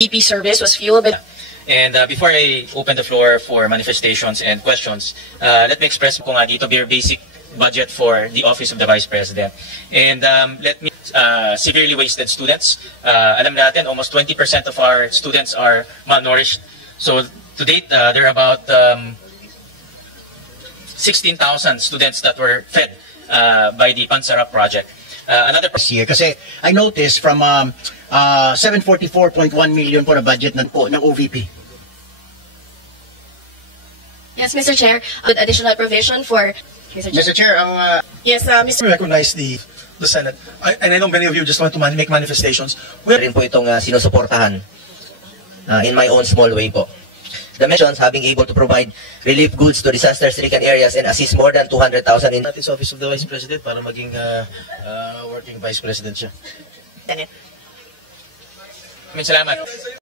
VP service was fueled by... And before I open the floor for manifestations and questions, let me express kung dito your basic budget for the Office of the Vice President. And let me severely wasted students. Alam natin, almost 20% of our students are malnourished. So to date, there are about 16,000 students that were fed by the Pansarap project. Another year kasi I noticed from 744.1 million po na budget ng OVP. Yes, Mr. Chair, with additional provision for... Mr. Chair, ang... Yes, Mr. recognize the Senate. And I know many of you just want to make manifestations. Rin po itong sinusuportahan in my own small way po. The mentions having able to provide relief goods to disaster-stricken areas and assist more than 200,000 in Natin sa Office of the Vice President para maging working Vice President siya. Senate. Salamat.